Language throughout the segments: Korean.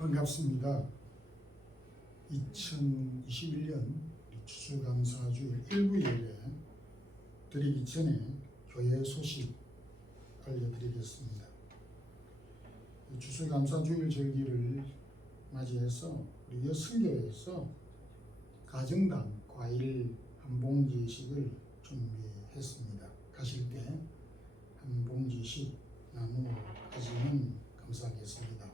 반갑습니다. 2021년 추수감사주일 일부 예배 드리기 전에 교회 소식 알려드리겠습니다. 추수감사주일 절기를 맞이해서 우리 여성교회에서 가정당 과일 한 봉지씩을 준비했습니다. 가실 때 한 봉지씩 나누어 가시면 감사하겠습니다.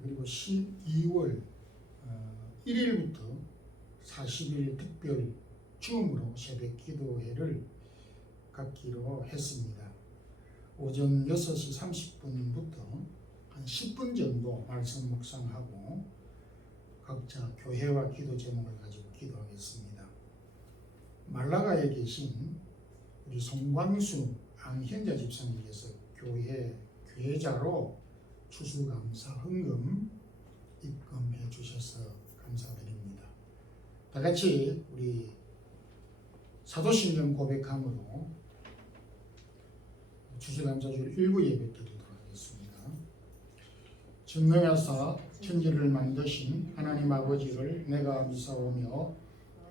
그리고 12월 1일부터 40일 특별 줌으로 새벽 기도회를 갖기로 했습니다. 오전 6시 30분부터 한 10분 정도 말씀 묵상하고 각자 교회와 기도 제목을 가지고 기도하겠습니다. 말라가에 계신 우리 송광수 안현자 집사님께서 교회 교회자로 추수감사 헌금 입금해 주셔서 감사드립니다. 다 같이 우리 사도신경 고백함으로 추수감사주일 일부 예배 드리도록 하겠습니다. 전능하사 천지를 만드신 하나님 아버지를 내가 미사오며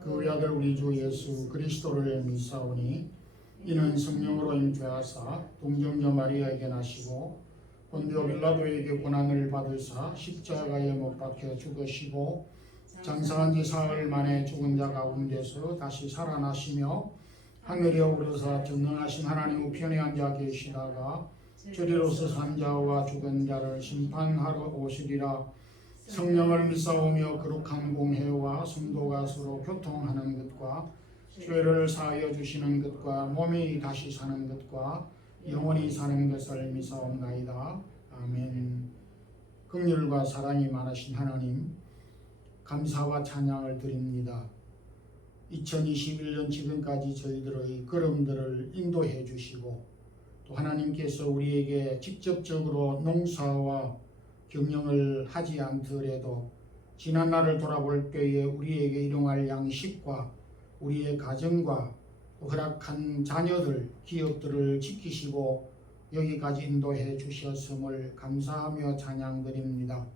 그 우리 아들 우리 주 예수 그리스도를 미사오니 이는 성령으로 임재하사 동정녀 마리아에게 나시고 본디오 빌라도에게 고난을 받으사 십자가에 못 박혀 죽으시고 장사한 지 사흘 만에 죽은 자 가운데서 다시 살아나시며 하늘에 오르사 전능하신 하나님 우편에 앉아 계시다가 저리로서 산 자와 죽은 자를 심판하러 오시리라. 성령을 믿사오며 거룩한 공회와 성도가 서로 교통하는 것과 죄를 사하여 주시는 것과 몸이 다시 사는 것과 영원히 사는 것을 믿사옵나이다. 아멘. 긍휼과 사랑이 많으신 하나님, 감사와 찬양을 드립니다. 2021년 지금까지 저희들의 걸음들을 인도해 주시고 또 하나님께서 우리에게 직접적으로 농사와 경영을 하지 않더라도 지난 날을 돌아볼 때에 우리에게 일용할 양식과 우리의 가정과 허락한 자녀들, 기업들을 지키시고 여기까지 인도해 주셨음을 감사하며 찬양드립니다.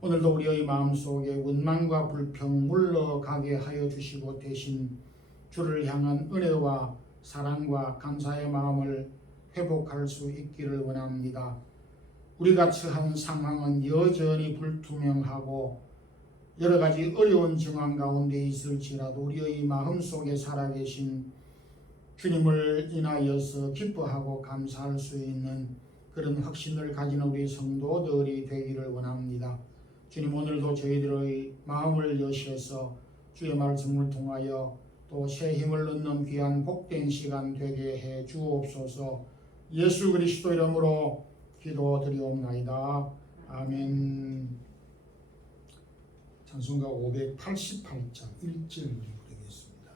오늘도 우리의 마음속에 원망과 불평 물러가게 하여 주시고 대신 주를 향한 은혜와 사랑과 감사의 마음을 회복할 수 있기를 원합니다. 우리가 처한 상황은 여전히 불투명하고 여러 가지 어려운 정황 가운데 있을지라도 우리의 마음속에 살아계신 주님을 인하여서 기뻐하고 감사할 수 있는 그런 확신을 가진 우리 성도들이 되기를 원합니다. 주님, 오늘도 저희들의 마음을 여셔서 주의 말씀을 통하여 또 새 힘을 얻는 귀한 복된 시간 되게 해 주옵소서. 예수 그리스도 이름으로 기도드리옵나이다. 아멘. 찬송가 588장 1절 부르겠습니다.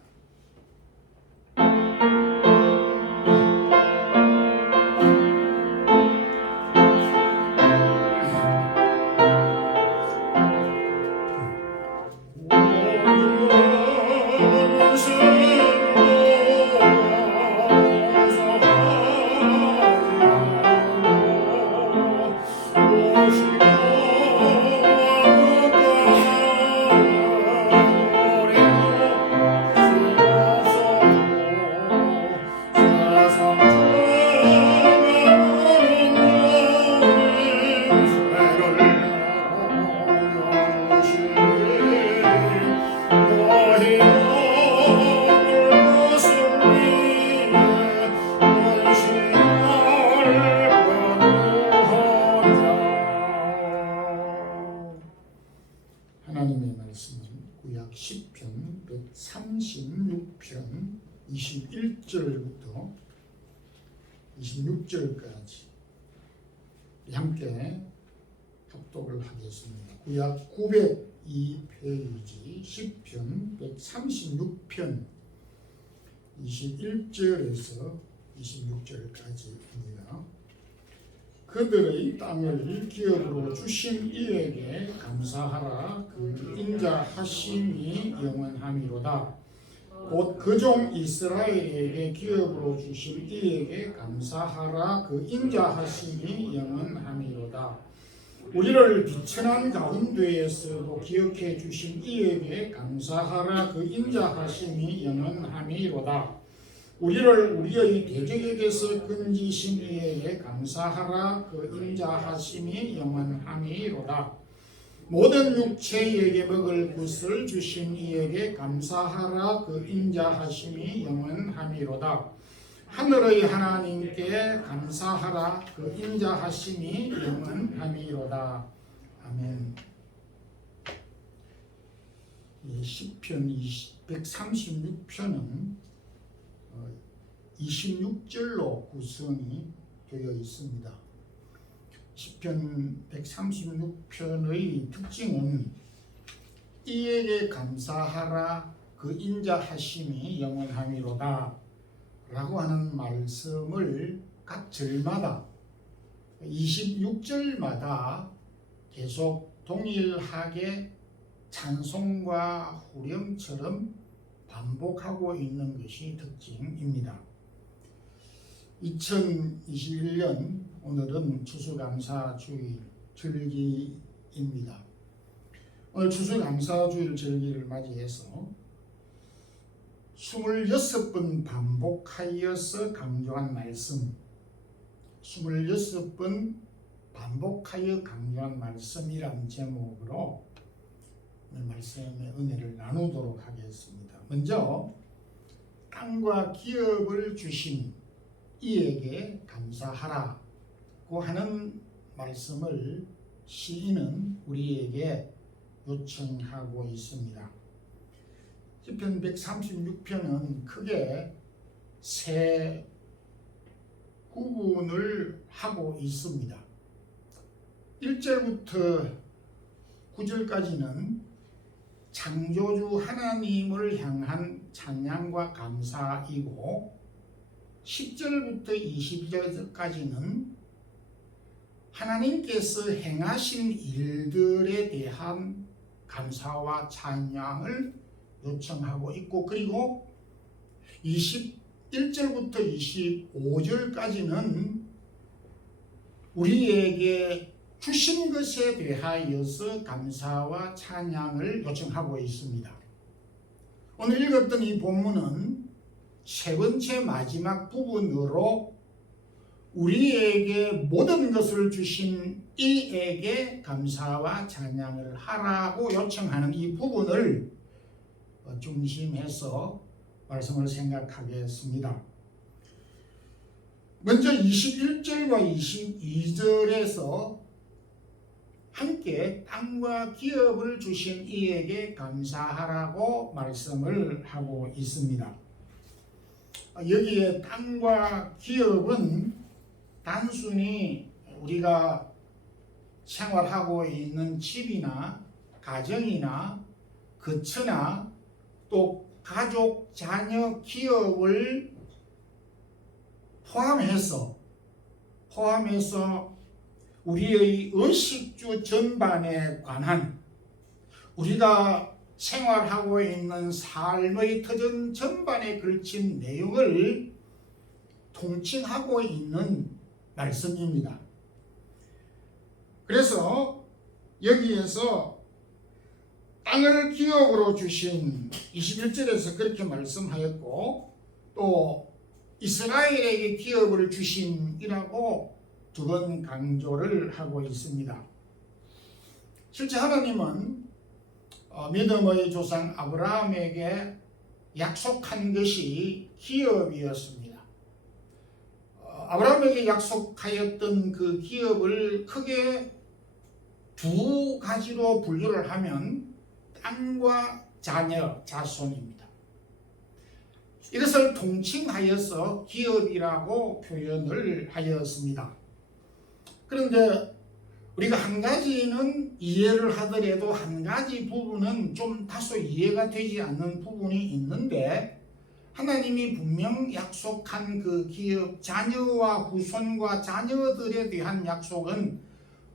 하나님의 말씀은 구약 10편 136편 21절부터 26절까지 함께 합독을 하겠습니다. 구약 902페이지 10편 136편 21절에서 26절까지입니다. 그들의 땅을 기업으로 주신 이에게 감사하라. 그 인자하심이 영원함이로다. 곧 그 종 이스라엘에게 기업으로 주신 이에게 감사하라. 그 인자하심이 영원함이로다. 우리를 비천한 가운데에서도 기억해 주신 이에게 감사하라. 그 인자하심이 영원함이로다. 우리를 우리의 대적에게서 건지신 이에게 감사하라. 그 인자하심이 영원함이로다. 모든 육체에게 먹을 것을 주신 이에게 감사하라. 그 인자하심이 영원함이로다. 하늘의 하나님께 감사하라. 그 인자하심이 영원함이로다. 아멘. 시편 136편은 26절로 구성이 되어 있습니다. 시편 136편의 특징은 이에게 감사하라. 그 인자하심이 영원함이로다 라고 하는 말씀을 각 절마다 26절마다 계속 동일하게 찬송과 후렴처럼 반복하고 있는 것이 특징입니다. 2021년 오늘은 추수감사주일 절기입니다. 오늘 추수감사주일 절기를 맞이해서 26번 반복하여서 강조한 말씀, 26번 반복하여 강조한 말씀이라는 제목으로 오늘 말씀의 은혜를 나누도록 하겠습니다. 먼저 땅과 기업을 주신 이에게 감사하라고 하는 말씀을 시인은 우리에게 요청하고 있습니다. 시편 136편은 크게 세 구분을 하고 있습니다. 1절부터 9절까지는 창조주 하나님을 향한 찬양과 감사이고 10절부터 22절까지는 하나님께서 행하신 일들에 대한 감사와 찬양을 요청하고 있고, 그리고 21절부터 25절까지는 우리에게 주신 것에 대하여서 감사와 찬양을 요청하고 있습니다. 오늘 읽었던 이 본문은 세 번째 마지막 부분으로 우리에게 모든 것을 주신 이에게 감사와 찬양을 하라고 요청하는 이 부분을 중심해서 말씀을 생각하겠습니다. 먼저 21절과 22절에서 함께 땅과 기업을 주신 이에게 감사하라고 말씀을 하고 있습니다. 여기에 땅과 기업은 단순히 우리가 생활하고 있는 집이나 가정이나 거처나 또 가족, 자녀, 기업을 포함해서 우리의 의식주 전반에 관한 우리가 생활하고 있는 삶의 터전 전반에 걸친 내용을 통칭하고 있는 말씀입니다. 그래서 여기에서 땅을 기업으로 주신 21절에서 그렇게 말씀하였고, 또 이스라엘에게 기업을 주신이라고 두 번 강조를 하고 있습니다. 실제 하나님은 믿음의 조상 아브라함에게 약속한 것이 기업이었습니다. 아브라함에게 약속하였던 그 기업을 크게 두 가지로 분류를 하면 땅과 자녀, 자손입니다. 이것을 통칭하여서 기업이라고 표현을 하였습니다. 그런데 우리가 한 가지는 이해를 하더라도 한 가지 부분은 좀 다소 이해가 되지 않는 부분이 있는데, 하나님이 분명 약속한 그 기업, 자녀와 후손과 자녀들에 대한 약속은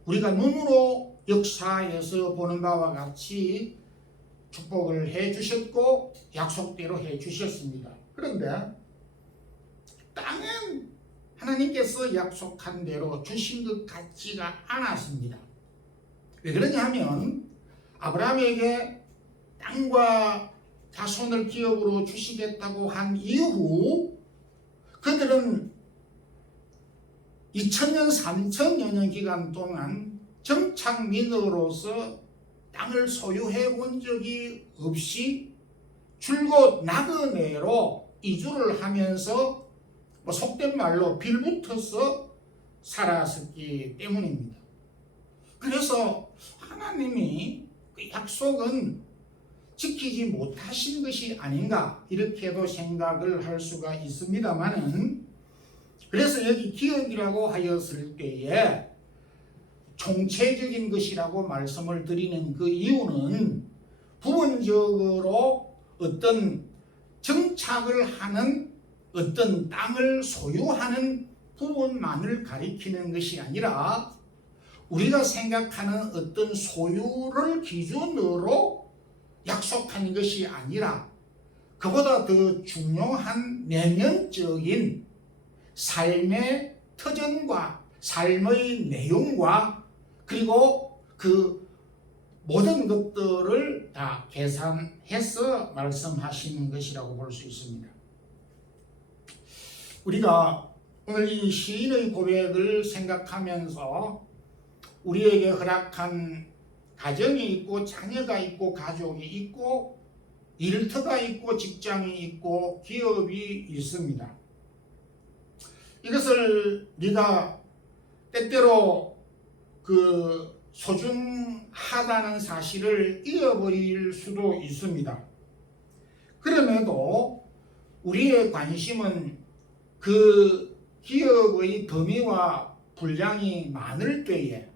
우리가 눈으로 역사에서 보는 바와 같이 축복을 해 주셨고 약속대로 해 주셨습니다. 그런데 땅은 하나님께서 약속한 대로 주신 것 같지가 않았습니다. 왜 그러냐 하면 아브라함에게 땅과 자손을 기업으로 주시겠다고 한 이후 그들은 2000년, 3000년 기간 동안 정착민으로서 땅을 소유해 본 적이 없이 줄곧 나그네로 이주를 하면서 속된 말로 빌붙어서 살았었기 때문입니다. 그래서 하나님이 그 약속은 지키지 못하신 것이 아닌가 이렇게도 생각을 할 수가 있습니다만은, 그래서 여기 기업이라고 하였을 때에 총체적인 것이라고 말씀을 드리는 그 이유는 부분적으로 어떤 정착을 하는 어떤 땅을 소유하는 부분만을 가리키는 것이 아니라 우리가 생각하는 어떤 소유를 기준으로 약속한 것이 아니라 그보다 더 중요한 내면적인 삶의 터전과 삶의 내용과 그리고 그 모든 것들을 다 계산해서 말씀하시는 것이라고 볼 수 있습니다. 우리가 오늘 이 시인의 고백을 생각하면서 우리에게 허락한 가정이 있고 자녀가 있고 가족이 있고 일터가 있고 직장이 있고 기업이 있습니다. 이것을 네가 때때로 그 소중하다는 사실을 잃어버릴 수도 있습니다. 그럼에도 우리의 관심은 그 기업의 범위와 분량이 많을 때에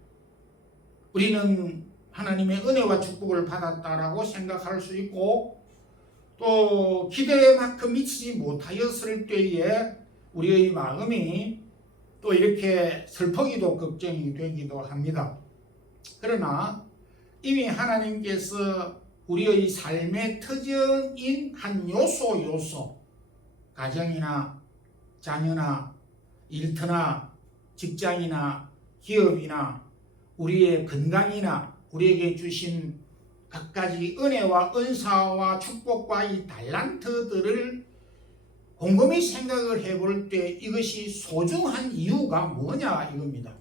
우리는 하나님의 은혜와 축복을 받았다라고 생각할 수 있고, 또 기대만큼 미치지 못하였을 때에 우리의 마음이 또 이렇게 슬프기도 걱정이 되기도 합니다. 그러나 이미 하나님께서 우리의 삶의 터전인 한 요소 가정이나 자녀나 일터나 직장이나 기업이나 우리의 건강이나 우리에게 주신 각가지 은혜와 은사와 축복과 이 달란트들을 곰곰이 생각을 해볼 때 이것이 소중한 이유가 뭐냐 이겁니다.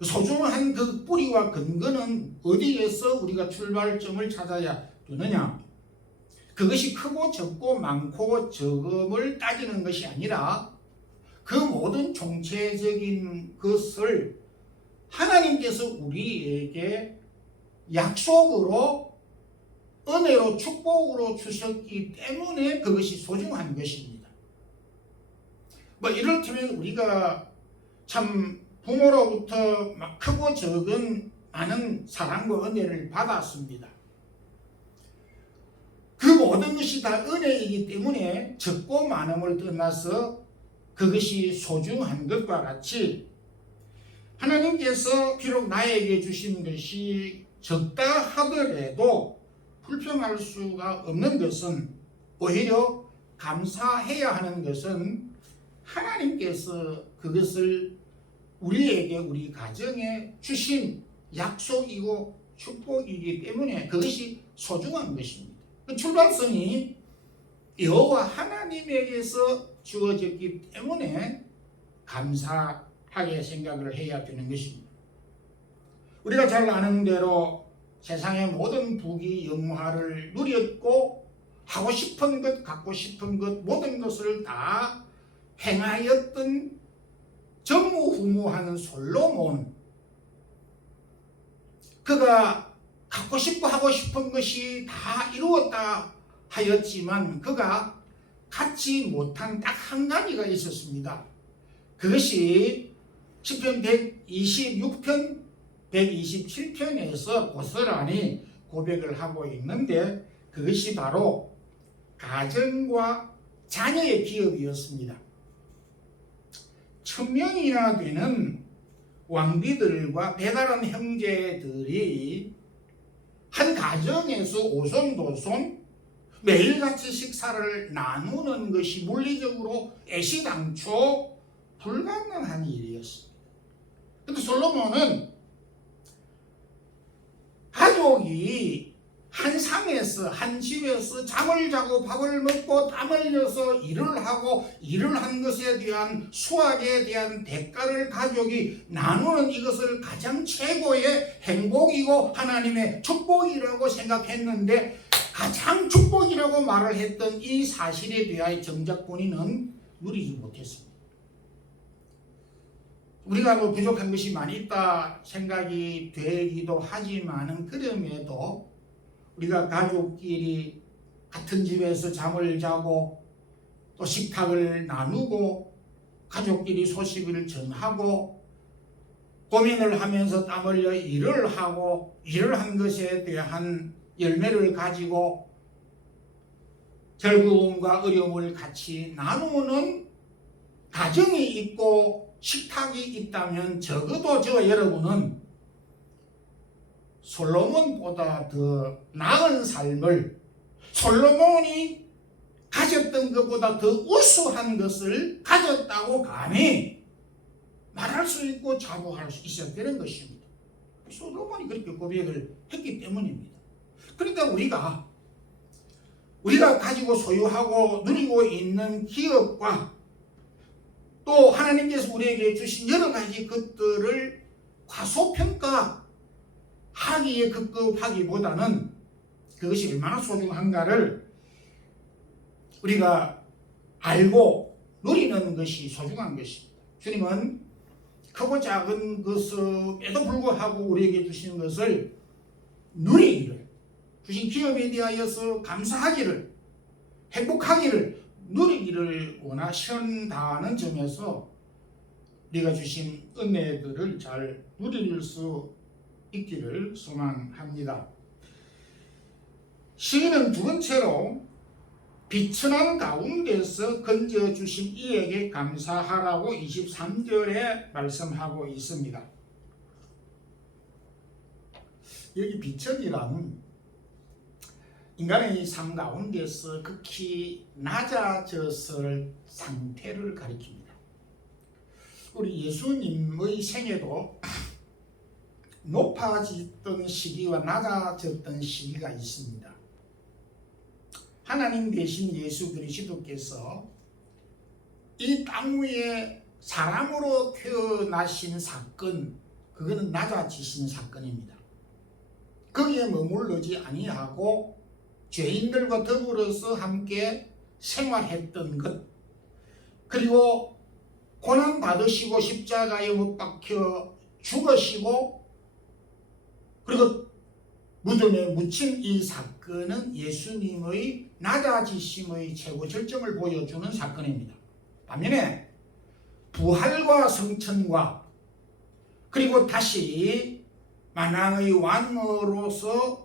소중한 그 뿌리와 근거는 어디에서 우리가 출발점을 찾아야 되느냐? 그것이 크고 적고 많고 적음을 따지는 것이 아니라 그 모든 총체적인 것을 하나님께서 우리에게 약속으로 은혜로 축복으로 주셨기 때문에 그것이 소중한 것입니다. 이를테면 우리가 참 부모로부터 크고 적은 많은 사랑과 은혜를 받았습니다. 그 모든 것이 다 은혜이기 때문에 적고 많음을 떠나서 그것이 소중한 것과 같이 하나님께서 비록 나에게 주신 것이 적다 하더라도 불평할 수가 없는 것은, 오히려 감사해야 하는 것은 하나님께서 그것을 우리에게 우리 가정에 주신 약속이고 축복이기 때문에 그것이 소중한 것입니다. 그 출발선이 여호와 하나님에게서 주어졌기 때문에 감사하게 생각을 해야 되는 것입니다. 우리가 잘 아는 대로 세상의 모든 부귀 영화를 누렸고 하고 싶은 것, 갖고 싶은 것, 모든 것을 다 행하였던 전무후무하는 솔로몬, 그가 갖고 싶고 하고 싶은 것이 다 이루었다 하였지만 그가 갖지 못한 딱 한 가지가 있었습니다. 그것이 시편 126편 127편에서 고스란히 고백을 하고 있는데, 그것이 바로 가정과 자녀의 기업이었습니다. 1000명이나 되는 왕비들과 배다른 형제들이 한 가정에서 오손도손 매일같이 식사를 나누는 것이 물리적으로애시당초 불가능한 일이었습니다. 그런데 솔로몬은 집에서 잠을 자고 밥을 먹고 땀을 흘려서 일을 하고 일을 한 것에 대한 수확에 대한 대가를 가족이 나누는 이것을 가장 최고의 행복이고 하나님의 축복이라고 생각했는데, 가장 축복이라고 말을 했던 이 사실에 대하여 정작 본인은 누리지 못했습니다. 우리가 뭐 부족한 것이 많이 있다 생각이 되기도 하지만은, 그럼에도 우리가 가족끼리 같은 집에서 잠을 자고 또 식탁을 나누고 가족끼리 소식을 전하고 고민을 하면서 땀 흘려 일을 하고 일을 한 것에 대한 열매를 가지고 즐거움과 어려움을 같이 나누는 가정이 있고 식탁이 있다면, 적어도 저 여러분은 솔로몬보다 더 나은 삶을, 솔로몬이 가졌던 것보다 더 우수한 것을 가졌다고 감히 말할 수 있고 자부할 수 있어야 되는 것입니다. 솔로몬이 그렇게 고백을 했기 때문입니다. 그러니까 우리가 가지고 소유하고 누리고 있는 기업과 또 하나님께서 우리에게 주신 여러 가지 것들을 과소평가하기에 급급하기보다는 그것이 얼마나 소중한가를 우리가 알고 누리는 것이 소중한 것입니다. 주님은 크고 작은 것에도 불구하고 우리에게 주신 것을 누리기를, 주신 기업에 대하여서 감사하기를, 행복하기를, 누리기를 원하신다는 점에서 우리가 주신 은혜들을 잘 누릴 수 있기를 소망합니다. 시인은 두 번째로 비천한 가운데서 건져주신 이에게 감사하라고 23절에 말씀하고 있습니다. 여기 비천이란 인간의 삶 가운데서 극히 낮아졌을 상태를 가리킵니다. 우리 예수님의 생애도 높아졌던 시기와 낮아졌던 시기가 있습니다. 하나님 대신 예수 그리스도께서 이 땅 위에 사람으로 태어나신 사건, 그거는 낮아지신 사건입니다. 거기에 머물르지 아니하고 죄인들과 더불어서 함께 생활했던 것, 그리고 고난 받으시고 십자가에 못 박혀 죽으시고 그리고 무덤에 묻힌 이 사건은 예수님의 낮아지심의 최고 절정을 보여주는 사건입니다. 반면에 부활과 성천과 그리고 다시 만왕의 왕으로서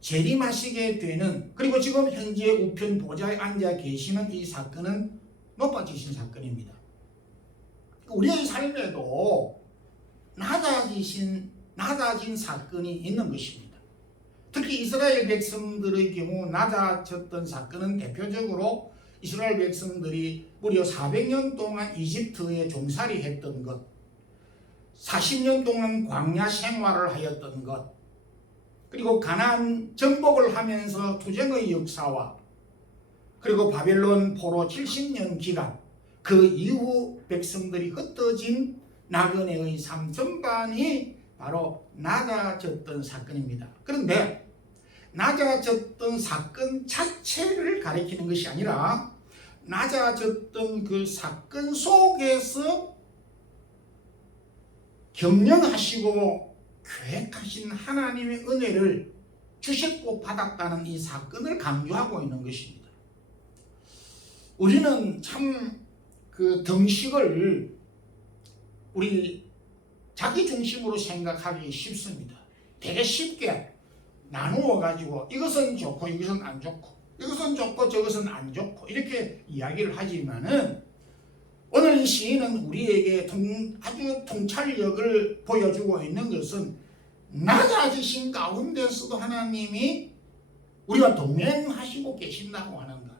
재림하시게 되는, 그리고 지금 현재 우편 보좌에 앉아 계시는 이 사건은 높아지신 사건입니다. 우리의 삶에도 낮아진 사건이 있는 것입니다. 특히 이스라엘 백성들의 경우 낮아졌던 사건은 대표적으로 이스라엘 백성들이 무려 400년 동안 이집트에 종살이 했던 것, 40년 동안 광야 생활을 하였던 것, 그리고 가나안 정복을 하면서 투쟁의 역사와 그리고 바벨론 포로 70년 기간, 그 이후 백성들이 흩어진 나그네의 삶 전반이 바로 낮아졌던 사건입니다. 그런데 낮아졌던 사건 자체를 가리키는 것이 아니라 낮아졌던 그 사건 속에서 경영하시고 계획하신 하나님의 은혜를 주셨고 받았다는 이 사건을 강조하고 있는 것입니다. 우리는 참 그 덩식을 우리 자기 중심으로 생각하기 쉽습니다. 되게 쉽게 나누어 가지고 이것은 좋고 이것은 안 좋고, 이것은 좋고 저것은 안 좋고 이렇게 이야기를 하지만은, 오늘 이 시인은 우리에게 아주 통찰력을 보여주고 있는 것은 낮아지신 가운데서도 하나님이 우리와 동행하시고 계신다고 하는 것,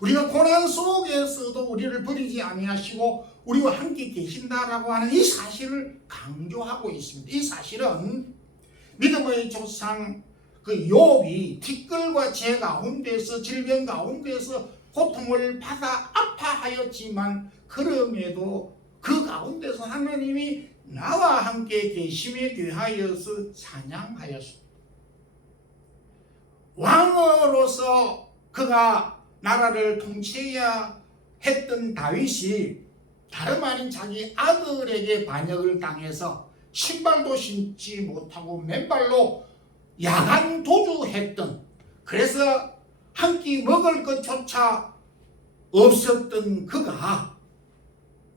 우리가 고난 속에서도 우리를 버리지 아니하시고 우리와 함께 계신다라고 하는 이 사실을 강조하고 있습니다. 이 사실은 믿음의 조상 그 욥이 티끌과 재 가운데서 질병 가운데서 고통을 받아 아파하였지만 그럼에도 그 가운데서 하나님이 나와 함께 계심에 대하여서 찬양하였습니다. 왕으로서 그가 나라를 통치해야 했던 다윗이 다름 아닌 자기 아들에게 반역을 당해서 신발도 신지 못하고 맨발로 야간 도주했던, 그래서 한 끼 먹을 것조차 없었던 그가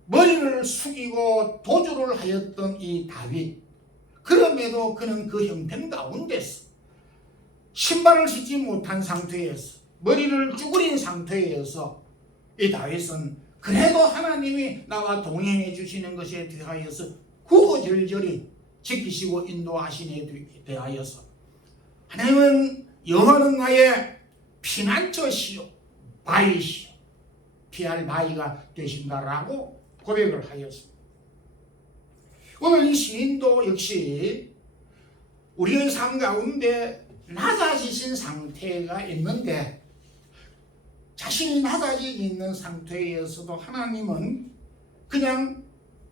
머리를 숙이고 도주를 하였던 이 다윗, 그럼에도 그는 그 형편 가운데서 신발을 신지 못한 상태에서 머리를 쭈그린 상태에서 이 다윗은 그래도 하나님이 나와 동행해 주시는 것에 대하여서 구구절절히 지키시고 인도하시에 대하여서 하나님은 여호와는 나의 피난처시요 바위시요 피할 바위가 되신다라고 고백을 하였습니다. 오늘 이 시인도 역시 우리의 삶 가운데 낮아지신 상태가 있는데, 자신이 낮아져 있는 상태에서도 하나님은 그냥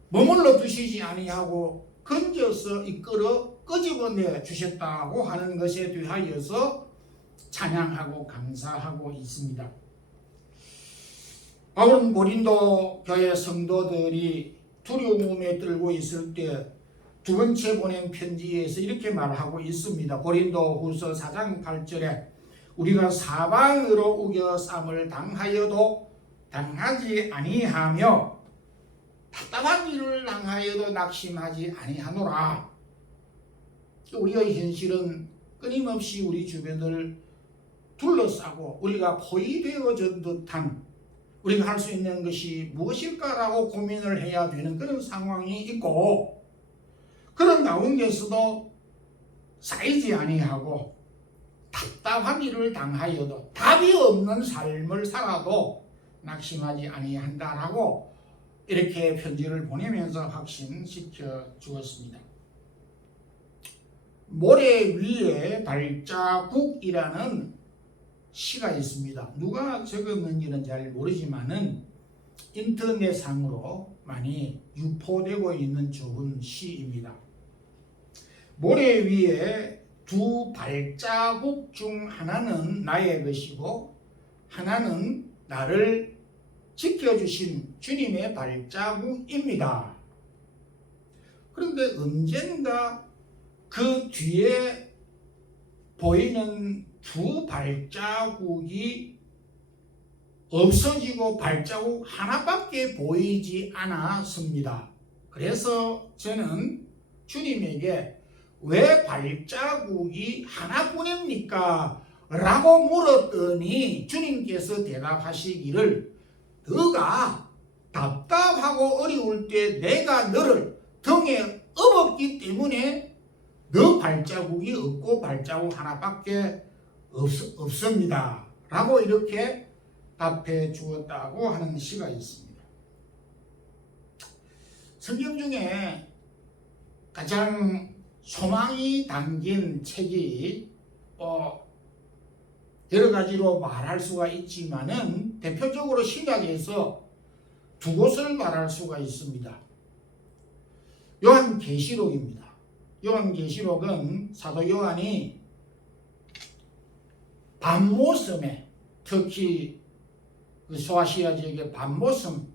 머물러 두시지 아니하고 건져서 이끌어 끄집어내 주셨다고 하는 것에 대하여서 찬양하고 감사하고 있습니다. 바울은 고린도 교회 성도들이 두려움에 떨고 있을 때 두 번째 보낸 편지에서 이렇게 말하고 있습니다. 고린도 후서 4장 8절에 우리가 사방으로 우겨쌈을 당하여도 당하지 아니하며 답답한 일을 당하여도 낙심하지 아니하노라. 우리의 현실은 끊임없이 우리 주변을 둘러싸고 우리가 포위되어진 듯한, 우리가 할 수 있는 것이 무엇일까라고 고민을 해야 되는 그런 상황이 있고, 그런 가운데서도 쌓이지 아니하고 답답한 일을 당하여도 답이 없는 삶을 살아도 낙심하지 아니한다라고 이렇게 편지를 보내면서 확신시켜 주었습니다. 모래 위에 발자국이라는 시가 있습니다. 누가 적었는지는 잘 모르지만은 인터넷상으로 많이 유포되고 있는 좋은 시입니다. 모래 위에 두 발자국 중 하나는 나의 것이고 하나는 나를 지켜주신 주님의 발자국입니다. 그런데 언젠가 그 뒤에 보이는 두 발자국이 없어지고 발자국 하나밖에 보이지 않았습니다. 그래서 저는 주님에게 왜 발자국이 하나뿐입니까? 라고 물었더니 주님께서 대답하시기를, 너가 답답하고 어려울 때 내가 너를 등에 업었기 때문에 너 발자국이 없고 발자국 하나밖에 없습니다. 라고 이렇게 답해 주었다고 하는 시가 있습니다. 성경 중에 가장 소망이 담긴 책이 여러 가지로 말할 수가 있지만은 대표적으로 신약에서 두 곳을 말할 수가 있습니다. 요한계시록입니다. 요한계시록은 사도 요한이 밤모섬에, 특히 그 소아시아 지역의 밤모섬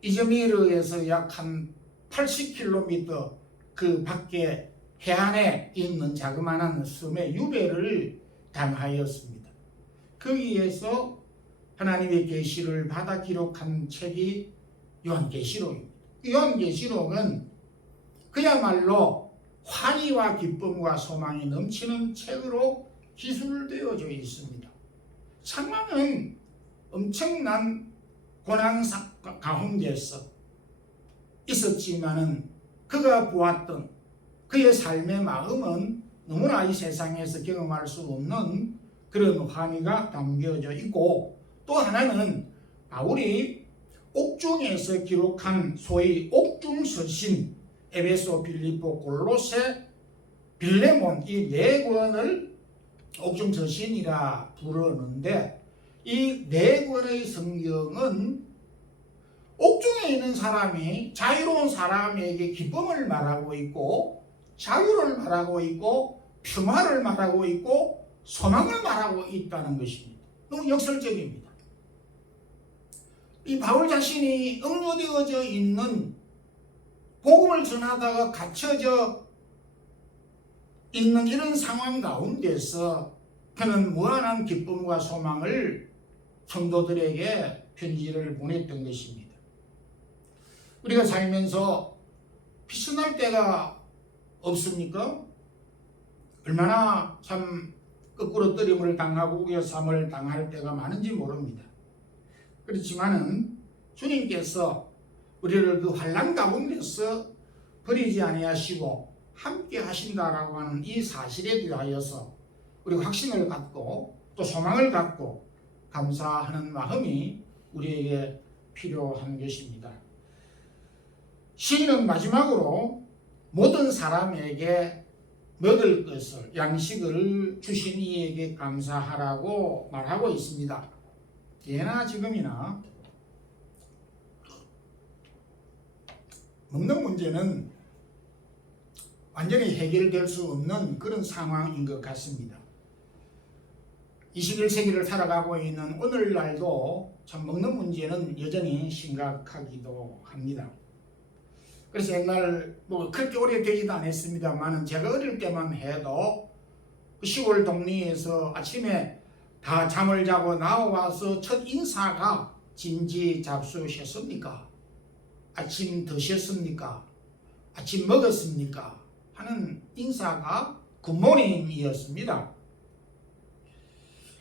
이즈미르에서 약 한 80km 그 밖에 해안에 있는 자그마한 섬에 유배를 당하였습니다. 거기에서 하나님의 계시를 받아 기록한 책이 요한계시록입니다. 요한계시록은 그야말로 환희와 기쁨과 소망이 넘치는 책으로 기술되어져 있습니다. 상황은 엄청난 고난 가운데서 있었지만은 그가 보았던 그의 삶의 마음은 너무나 이 세상에서 경험할 수 없는 그런 환희가 담겨져 있고, 또 하나는 바울이 옥중에서 기록한 소위 옥중서신 에베소, 빌립보, 골로새, 빌레몬 이 네 권을 옥중서신이라 부르는데 이 네 권의 성경은 옥중에 있는 사람이 자유로운 사람에게 기쁨을 말하고 있고 자유를 말하고 있고 평화를 말하고 있고 소망을 말하고 있다는 것입니다. 너무 역설적입니다. 이 바울 자신이 억류되어져 있는 복음을 전하다가 갇혀져 있는 이런 상황 가운데서 그는 무한한 기쁨과 소망을 성도들에게 편지를 보냈던 것입니다. 우리가 살면서 피신할 때가 없습니까? 얼마나 참 거꾸로 뜨림을 당하고 우겨삼을 당할 때가 많은지 모릅니다. 그렇지만은 주님께서 우리를 그 환난 가운데서 버리지 아니하시고 함께 하신다라고 하는 이 사실에 대하여서 우리가 확신을 갖고 또 소망을 갖고 감사하는 마음이 우리에게 필요한 것입니다. 시인은 마지막으로 모든 사람에게 먹을 것을 양식을 주신 이에게 감사하라고 말하고 있습니다. 예나 지금이나 먹는 문제는 완전히 해결될 수 없는 그런 상황인 것 같습니다. 21세기를 살아가고 있는 오늘날도 참 먹는 문제는 여전히 심각하기도 합니다. 그래서 옛날 그렇게 오래되지도 않았습니다만 제가 어릴 때만 해도 시골 동네에서 아침에 다 잠을 자고 나와서 첫 인사가 진지 잡수셨습니까? 아침 드셨습니까? 아침 먹었습니까? 하는 인사가 굿모닝이었습니다.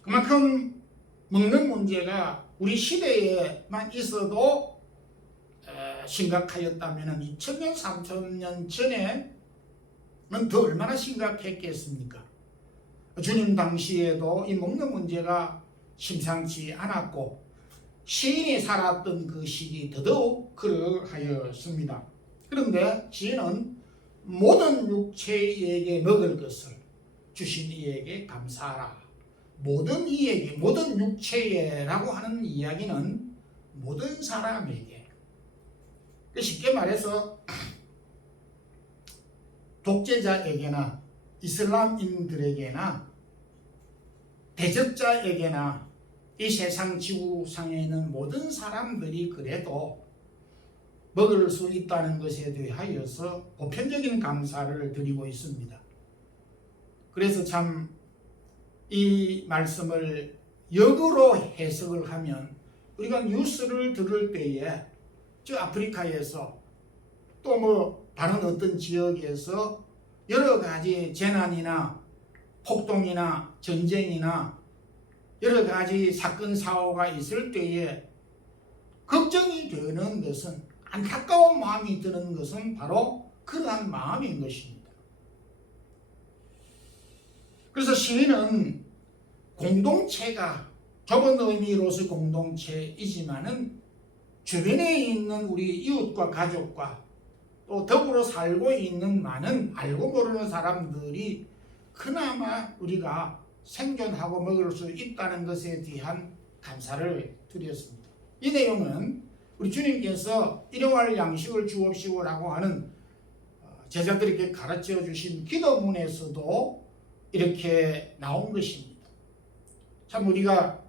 그만큼 먹는 문제가 우리 시대에만 있어도 심각하였다면 2000년, 3000년 전에는 더 얼마나 심각했겠습니까? 주님 당시에도 이 먹는 문제가 심상치 않았고 시인이 살았던 그 시기 더더욱 그러하였습니다. 그런데 시인은 모든 육체에게 먹을 것을 주신 이에게 감사하라. 모든 이에게, 모든 육체에라고 하는 이야기는 모든 사람에게, 쉽게 말해서 독재자에게나 이슬람인들에게나 대적자에게나 이 세상 지구상에 있는 모든 사람들이 그래도 먹을 수 있다는 것에 대하여서 보편적인 감사를 드리고 있습니다. 그래서 참 이 말씀을 역으로 해석을 하면 우리가 뉴스를 들을 때에 저 아프리카에서 또 다른 어떤 지역에서 여러 가지 재난이나 폭동이나 전쟁이나 여러 가지 사건 사고가 있을 때에 걱정이 되는 것은, 안타까운 마음이 드는 것은 바로 그러한 마음인 것입니다. 그래서 시인은 공동체가 좁은 의미로서 공동체이지만은 주변에 있는 우리 이웃과 가족과 또 더불어 살고 있는 많은 알고 모르는 사람들이 그나마 우리가 생존하고 먹을 수 있다는 것에 대한 감사를 드렸습니다. 이 내용은 우리 주님께서 일용할 양식을 주옵시고라고 하는 제자들에게 가르쳐 주신 기도문에서도 이렇게 나온 것입니다. 참 우리가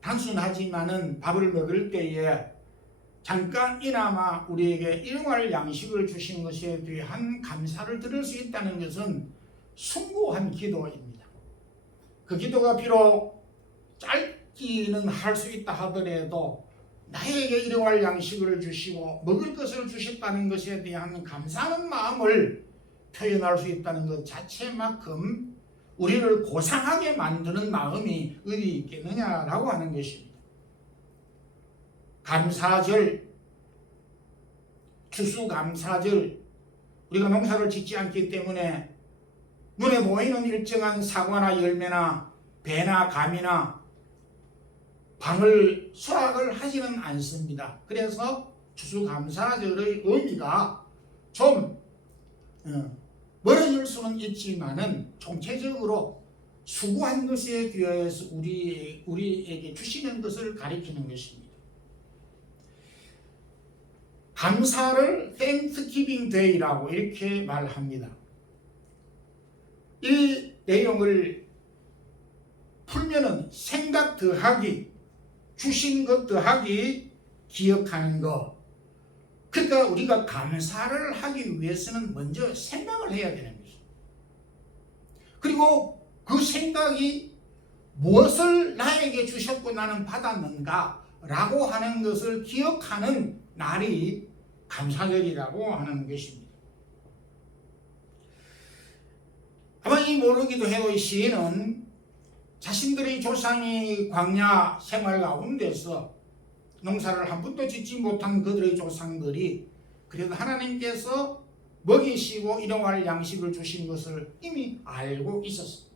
단순하지만은 밥을 먹을 때에 잠깐이나마 우리에게 일용할 양식을 주신 것에 대한 감사를 드릴 수 있다는 것은 숭고한 기도입니다. 그 기도가 비록 짧기는 할 수 있다 하더라도 나에게 일용할 양식을 주시고 먹을 것을 주셨다는 것에 대한 감사하는 마음을 표현할 수 있다는 것 자체만큼 우리를 고상하게 만드는 마음이 어디 있겠느냐라고 하는 것입니다. 감사절, 추수감사절, 우리가 농사를 짓지 않기 때문에 눈에 보이는 일정한 사과나 열매나 배나 감이나 방을 수확을 하지는 않습니다. 그래서 추수감사절의 의미가 좀 멀어질 수는 있지만은 총체적으로 수고한 것에 대하여서 우리에게 주시는 것을 가리키는 것입니다. 감사를 Thanksgiving Day라고 이렇게 말합니다. 이 내용을 풀면은 생각 더하기, 주신 것 더하기, 기억하는 것. 그러니까 우리가 감사를 하기 위해서는 먼저 생각을 해야 되는 것이죠. 그리고 그 생각이 무엇을 나에게 주셨고 나는 받았는가 라고 하는 것을 기억하는 날이 감사절이라고 하는 것입니다. 아마 이 모르기도 해도 이 시인은 자신들의 조상이 광야 생활 가운데서 농사를 한 번도 짓지 못한 그들의 조상들이 그래도 하나님께서 먹이시고 일용할 양식을 주신 것을 이미 알고 있었습니다.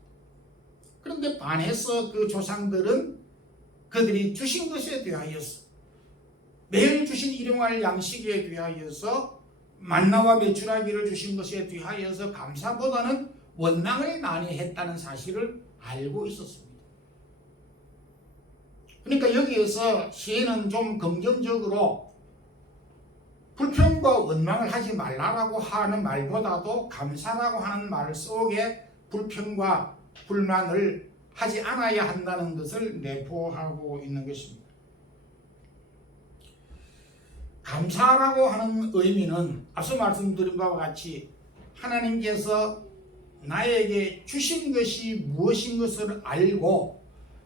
그런데 반해서 그 조상들은 그들이 주신 것에 대하여서 매일 주신 일용할 양식에 대하여서 만나와 메추라기를 주신 것에 대하여서 감사보다는 원망을 많이 했다는 사실을 알고 있었습니다. 그러니까 여기에서 시인은 좀 긍정적으로 불평과 원망을 하지 말라라고 하는 말보다도 감사라고 하는 말 속에 불평과 불만을 하지 않아야 한다는 것을 내포하고 있는 것입니다. 감사라고 하는 의미는 앞서 말씀드린 바와 같이 하나님께서 나에게 주신 것이 무엇인 것을 알고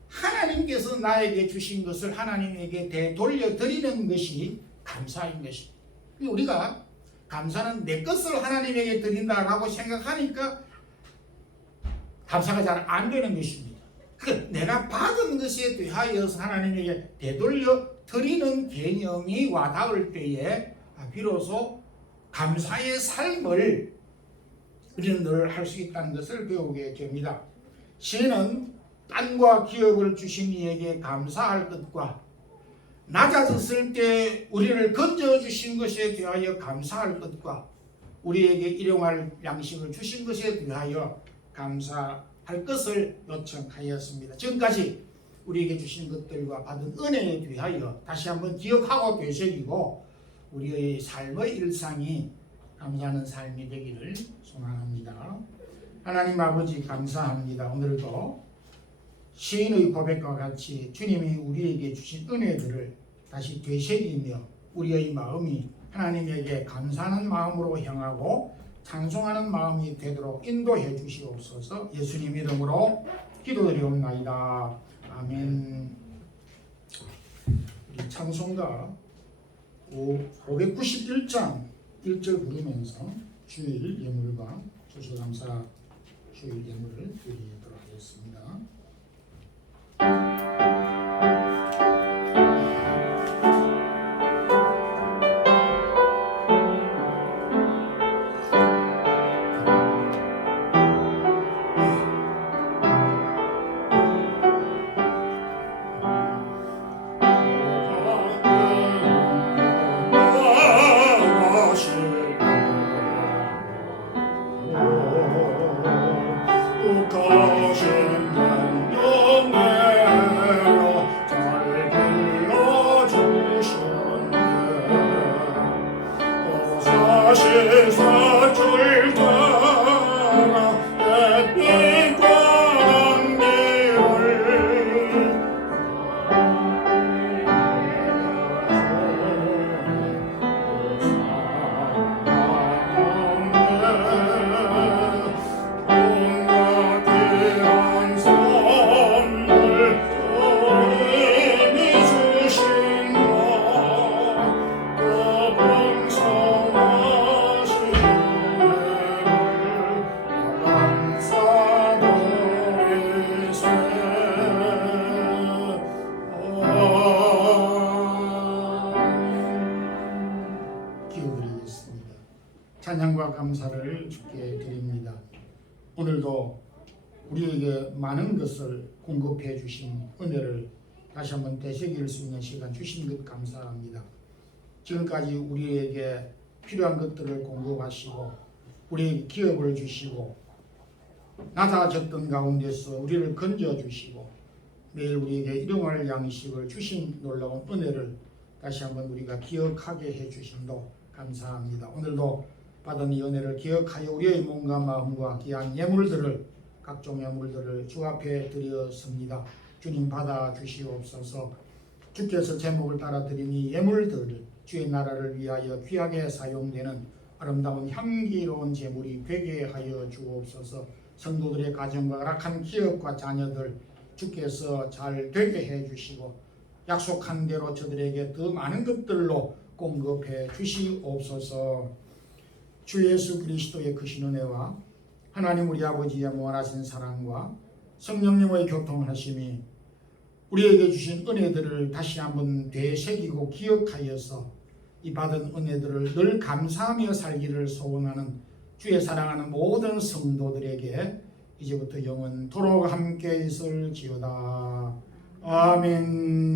하나님께서 나에게 주신 것을 하나님에게 되돌려 드리는 것이 감사인 것입니다. 우리가 감사는 내 것을 하나님에게 드린다라고 생각하니까 감사가 잘 안 되는 것입니다. 내가 받은 것에 대하여서 하나님에게 되돌려 드리는 개념이 와닿을 때에 비로소 감사의 삶을 우리는 늘 할 수 있다는 것을 배우게 됩니다. 시인은 땅과 기업을 주신 이에게 감사할 것과 낮아졌을 때 우리를 건져주신 것에 대하여 감사할 것과 우리에게 일용할 양식을 주신 것에 대하여 감사할 것을 요청하였습니다. 지금까지 우리에게 주신 것들과 받은 은혜에 대하여 다시 한번 기억하고 되새기고 우리의 삶의 일상이 감사하는 삶이 되기를 소망합니다. 하나님 아버지 감사합니다. 오늘도 시인의 고백과 같이 주님이 우리에게 주신 은혜들을 다시 되새기며 우리의 마음이 하나님에게 감사하는 마음으로 향하고 찬송하는 마음이 되도록 인도해 주시옵소서. 예수님 이름으로 기도드리옵나이다. 아멘. 우리 찬송가 591장 1절 부르면서 주일 예물과 추수감사 주일 예물을 드리도록 하겠습니다. 찬양과 감사를 주께 드립니다. 오늘도 우리에게 많은 것을 공급해 주신 은혜를 다시 한번 되새길 수 있는 시간 주신 것 감사합니다. 지금까지 우리에게 필요한 것들을 공급하시고 우리 기업을 주시고 낮아졌던 가운데서 우리를 건져주시고 매일 우리에게 일용할 양식을 주신 놀라운 은혜를 다시 한번 우리가 기억하게 해주심도 감사합니다. 오늘도 받은 이 은혜를 기억하여 우리의 몸과 마음과 귀한 예물들을 각종 예물들을 주 앞에 드렸습니다. 주님 받아 주시옵소서. 주께서 제목을 따라 드린 이 예물들을 주의 나라를 위하여 귀하게 사용되는 아름다운 향기로운 제물이 되게 하여 주옵소서. 성도들의 가정과 허락한 기업과 자녀들 주께서 잘 되게 해주시고 약속한 대로 저들에게 더 많은 것들로 공급해 주시옵소서. 주 예수 그리스도의 크신 은혜와 하나님 우리 아버지의 무한하신 사랑과 성령님의 교통하심이 우리에게 주신 은혜들을 다시 한번 되새기고 기억하여서 이 받은 은혜들을 늘 감사하며 살기를 소원하는 주의 사랑하는 모든 성도들에게 이제부터 영원토록 함께 있을지어다. 아멘.